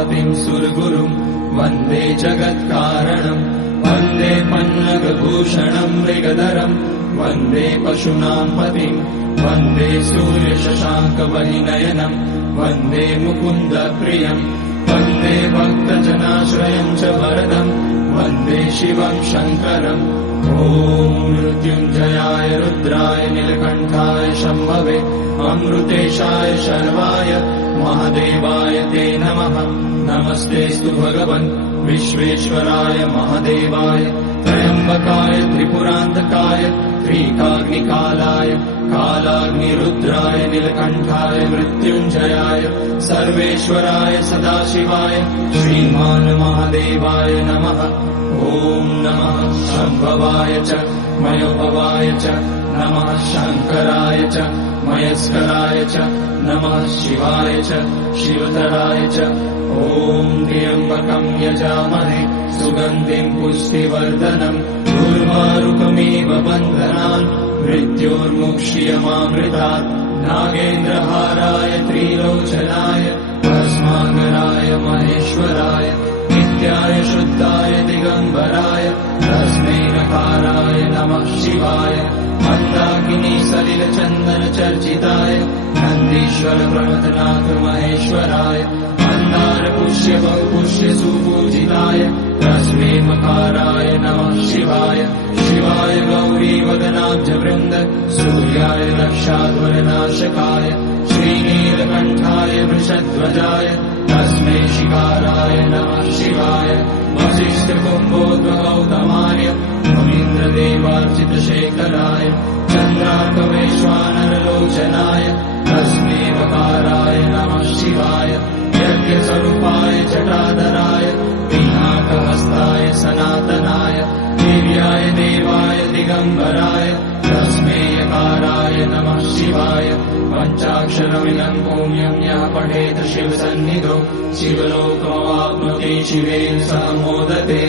उमापतिं सुरगुरुं वन्दे जगत्कारणं वन्दे पन्नगभूषणं मृगधरं वन्दे पशूनां पतिं वन्दे सूर्यशशाङ्कवलिनयनं वन्दे मुकुन्दप्रियं वन्दे भक्तजनाश्रयं च वरदं वन्दे शिवं शङ्करम् ॐ मृत्युञ्जयाय रुद्राय नीलकण्ठाय शम्भवे अमृतेशाय शर्वाय महादेवाय ते नमः। नमस्तेऽस्तु भगवन् विश्वेश्वराय महादेवाय त्र्यम्बकाय त्रिपुरान्तकाय त्रिकाग्निकालाय कालाग्निरुद्राय नीलकण्ठाय मृत्युञ्जयाय सर्वेश्वराय सदाशिवाय श्रीमान् महादेवाय नमः। ॐ नमः शम्भवाय च मयोभवाय च नमः शङ्कराय च मयस्कराय च नमः शिवाय च शिवतराय च ॐ त्र्यम्बकं यजामहे सुगन्धिं पुष्टिवर्धनम् उर्वारुकमिव बन्धनान् मृत्योर्मुक्ष्यमामृतात् नागेन्द्रहाराय त्रिलोचनाय भस्माकराय महेश्वराय नित्याय शुद्धाय दिगम्बराय तस्मै नकाराय नमः शिवाय मन्दाकिनी सलिलचन्दन चर्चिताय नन्दीश्वर प्रमथनाथ महेश्वराय मन्दार पुष्य बहुपुष्य सुपूजिताय तस्मै मकाराय नमः शिवाय शिवाय गौरी वदनाब्ज वृन्द सूर्याय दक्षाध्वरनाशकाय श्रीनीलकण्ठाय वृषध्वजाय तस्मै शिकाराय नमः शिवाय वसिष्ठकुम्भोद्भवौतमाय मुनीन्द्रदेवार्चितशेखराय चन्द्रार्कवैश्वानरलोचनाय तस्मै वकाराय नमः शिवाय यज्ञस्वरूपाय जटाधराय पिनाकहस्ताय सनातनाय दिव्याय देवाय दिगम्बराय तस्मै यकाराय नमः शिवाय पञ्चाक्षरमिदं पुण्यं यः पठेत शिवसन्निधौ शिवलोकमवाप्नोति शिवेन सह मोदते।